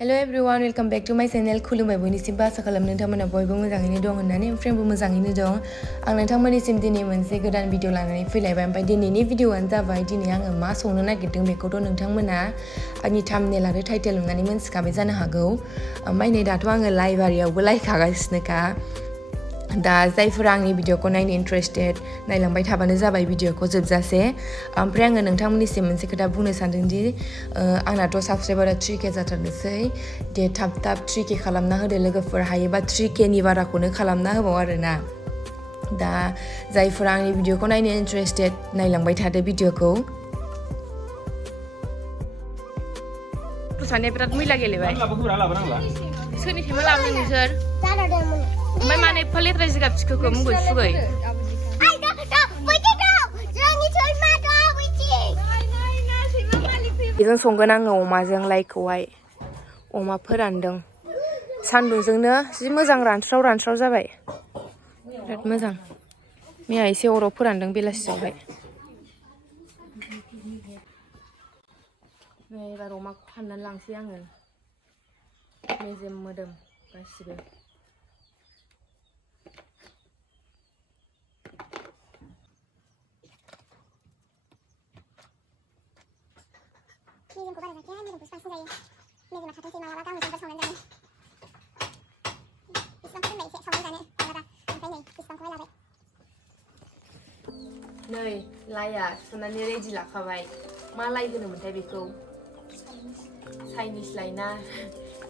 Hello everyone, welcome back to my channel. खुलुमबाय बयनिसिमबो आसा खालामो नोंथांमोना बयबो मोजाङैनो दं होननानै फ्रेंबो मोजाङैनो दं। आं नोंथांमोननिसिम दिनै मोनसे गोदान भिडिअ लानानै फैलायबाय। ओमफ्राय दिनैनि भिडिअआनो जाबाय दिनै आङो मा संनो नागिरदों बेखौथ' नोंथांमोना आंनि थाम्बनेल आरो टाइटेल नुनानै मोनथिखाबाय जानो हागौ। ओमफ्राय नै दाथ' आङो लाइब्रेरियावबो लायखागासिनोखा। दा जायफोरा आंनि भिडिअखौ नायनो इन्टारेस्टेड नायलांबाय थाबानो जाबाय भिडिअखौ जोबजासे। ओमफ्राय आङो नोंथांमोननिसिम मोनसे खोथा बुंनो सानदोंदि आंनाथ' साबस्क्राइबारा 3K जाथारनोसै। दे थाब 3K खालामना होदो लोगोफोर, हायोबा 3Kनि बाराखौनो खालामना होबाव आरोना। दा जायफोरा आंनि भिडिअखौ नायनो इन्टारेस्टेड नायलांबाय थादो भिडिअखौ। सानैया बिराद मैला गेलेबाय। सोरनिफ्राय मा लाबोदों नोंसोर? ओमफ्राय मानो एफा लेथ्रा जिगाब थिखोखो मुगै सुगै? बेजों संगोन आङो अमाजों लाइखौहाय। अमा फोरानदों सान्दुंजोंनो जि मोजां रानस्राव जाबाय, बिराद मोजां। मैया एसे अराव फोरानदों बेलासियावहाय। नै एबार अमाखौ हाननानै लांसै आङो, मेजेम मोदोम गासिबो। मेजेमखौ बारा जाखाया, मेजेमखौसो बांसिन जायो। मेजेमा थाथोंसै मालाबा गाबोन समफोर संनानै जानो। बेसेबांखौ दोनबाय एसे संनानै जानो मालाबा। ओमफ्राय नै बेसेबांखौहाय लाबाय। नै लाइया सुनानै रेडि लाखाबाय। मा लाइ होनोमोनथाय बेखौ? चाइनिस लाइ ना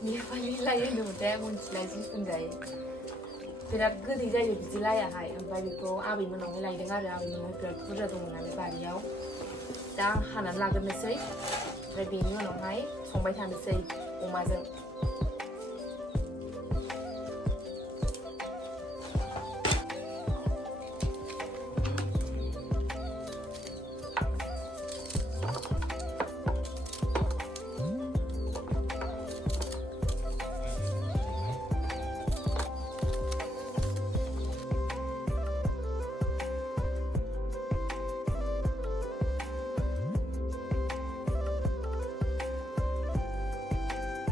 नेपालि लाइ होनोमोनथाय आं मिथिला, जिखुनु जायो बिराद गोदै जायो बिदि लाइयाहाय। ओमफ्राय बेखौ आबैमोनावहाय लायदों आरो आबैमोनाव बिराद बुरजा दङ नालाय बारियाव। दा आं हानानै लाग्रोनोसै, ओमफ्राय बेनि उनावहाय संबाय थानोसै अमाजों।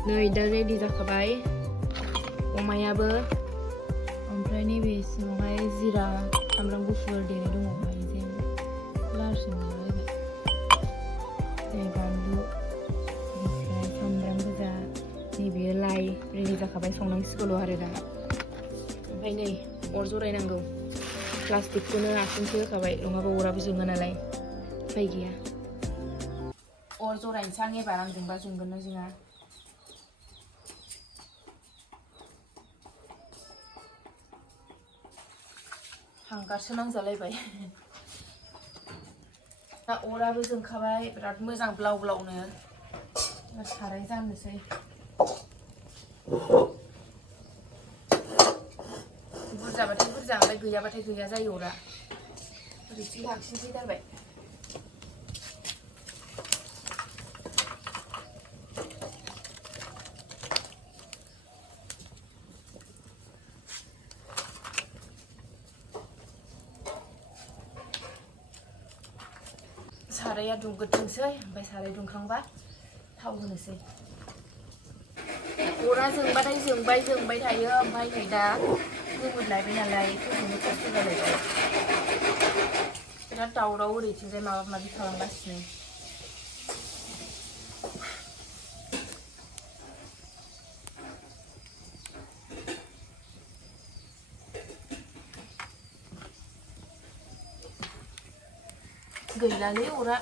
नै दा रेडि जाखाबाय अमायाबो। ओमफ्राय नैबे सिङावहाय जिरा सामब्राम गुफुर देनाय दङ, हाइजें लारसो मोनलाबायबाय। नै बानलु, ओमफ्राय सामब्राम गोजा, नैबेयो लाइ रेडि जाखाबाय, संनांसिगौल' आरो दा। ओमफ्राय नै अर जरायनांगौ, प्लास्टिकखौनो आथिंसो होखाबाय नङाबा अराबो जोङा नालाय, उफाय गैया। अर जरायनोसै आं एबार, आं जोंबा जोंगोन ना जोङा। हांगारसो नांजालायबाय। दा अराबो जोंखाबाय बिराद मोजां ब्लाव ब्लावनो। साराय जाननोसै। बुरजाबाथाय बुरजा, ओमफ्राय गैयाबाथाय गैया जायो अरा। ओरैथिं लाखिनोसै गारबाय। साराया दुंग्रोथोंसै, ओमफ्राय साराय दुंखांबा थाव होनोसै। अरा जोंबाथाय जोंबाय थायो, ओमफ्राय नै दा गोमोरलायबाय नालाय फोजोंनो खस्थ' जालायबाय। बिराद दावराव ओरैथिंजाय माबा माबि खालामगासिनो। गैलालै अरा।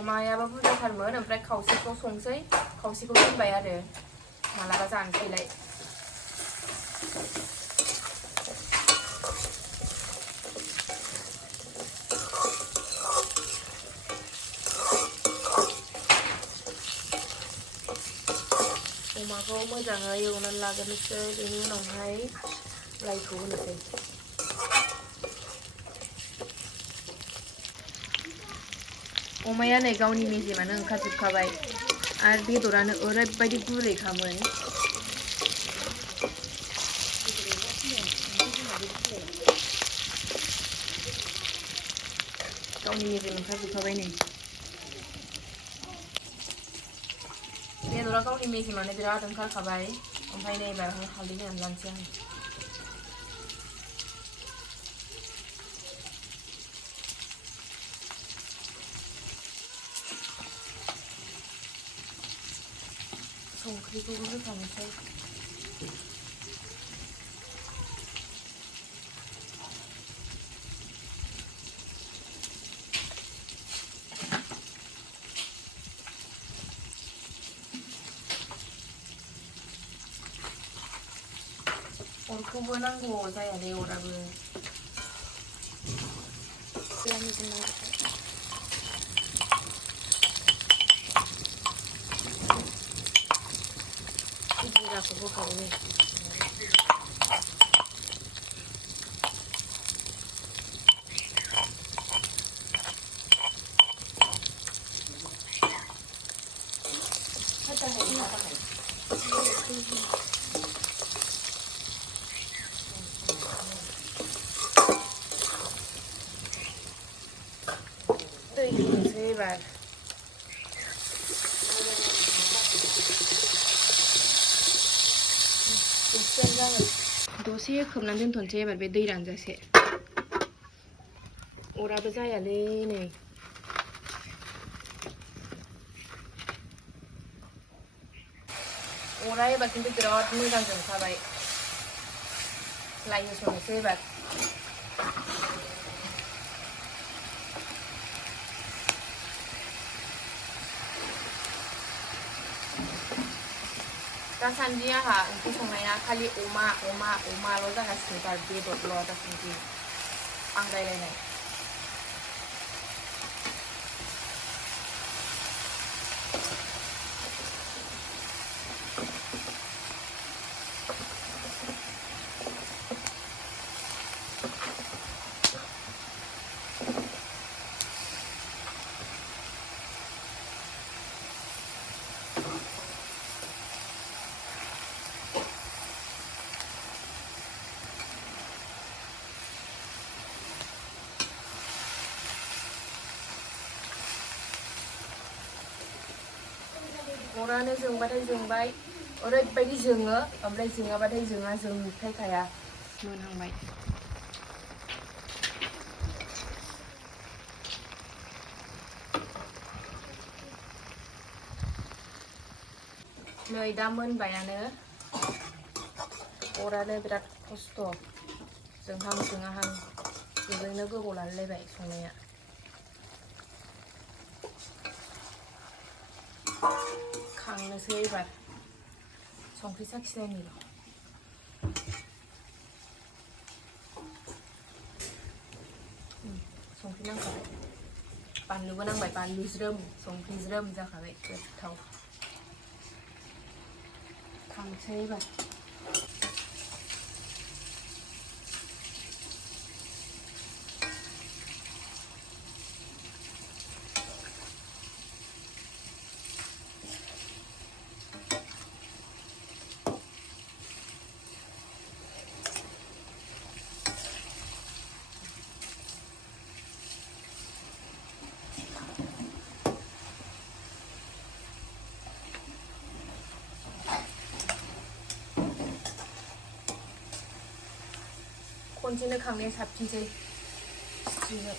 अमायाबो बुरजाथारमोन, ओमफ्राय खावसेखौ संसै, खावसेखौ दोनबाय आरो मालाबा जानोसैलाय। अमाखौ मोजाङै एवनानै लाग्रोनोसै, बेनि उनावहाय लाइखौ होनोसै। अमाया नै गावनि मेजेमानो ओंखारजोबखाबाय, आरो बेदरानो ओरैबायदि गुरैखामोन। गावनि मेजेम ओंखारजोबखाबाय नै बेदरा गावनि मेजेमानो बिराद ओंखारखाबाय ओमफ्राय नै एबार हालदै होनानै लानोसै आं संख्रिखौबो होखानोसै अरखौबो नांगौ जायालै अराबो जिराखौ होखाबाय दै होनोसै एबार दसे खोबनानै दोनथ'नोसै एबार बे दै रानजासे अराबो जायालै नै अरा एबार खिन्थु बिराद मोजां जोंखाबाय लाइ होसननोसै एबार दासान्दि आंहा ओंख्रि संनाया खालि अमाल' जागासिनो बार बेदरल' दासान्दि आंगायलायनाय अरानो जोंबाथाय जोंबाय ओरैबायदि जोङो ओमफ्राय जोङाबाथाय जोङा जोंखायखाया मोनहांबाय नै दा मोनबायानो अरानो बिराद खस्थ' जोंहां बेजोंनो गोबाव लालायबाय संनाया खांनोसै एबार संख्रि साखिनायनि संख्रि नांखाबाय बानलुबो नांबाय बानलु ज्रोम संख्रि ज्रोम जाखाबाय गोथाव खांसै एबार खनसेनो खांनाया साबसिनसै बिदिनो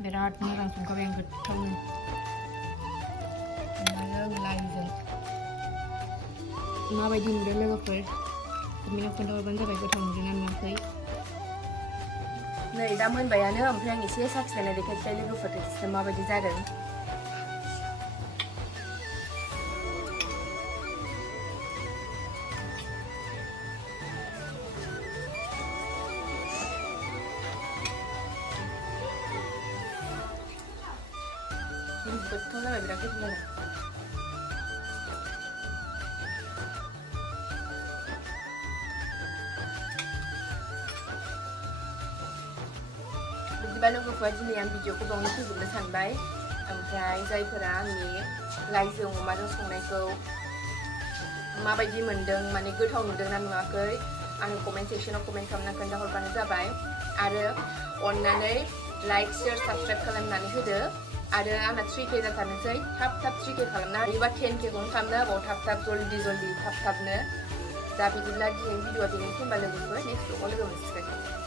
बिराद मोजां संखाबाय आं गोथावनो अनलाजों लाइजों माबायदि नुदों लोगोफोर कमेन्टआव खोन्थाहरबानो जाबाय गोथाव नुदोंना नुवाखै नै दा मोनबायानो ओमफ्राय आं एसे साखिनानै देखायसै लोगोफोर टेस्टआ माबायदि जादों गोथाव जाबाय बिराद गोथाव जाबाय बिदिबा लोगोफोर दिनै आं भिडिअखौ बावनो फोजोबनो सानबाय ओमफ्राय जायफोरा आंनि लाइजों अमाजों संनायखौ माबायदि मोनदों माने गोथाव नुदोंना नुवाखै आंनो कमेन्ट सेक्सनाव कमेन्ट खालामना खोन्थाहरबानो जाबाय आरो अन्नानै लाइक शेयार साबस्क्राइब खालामनानै होदो आरो आंना 3K जाथारनोसै थाब 3K खालामना हायोबा 10K खौनो खालामनो हाबाव थाब जल्दि थाबनो दा बिदिब्ला दिनैनि भिडिअआ बेनोसै होमबा लोगोफोर नेक्स्ट ब्लगाव लोगो मोनसिगोन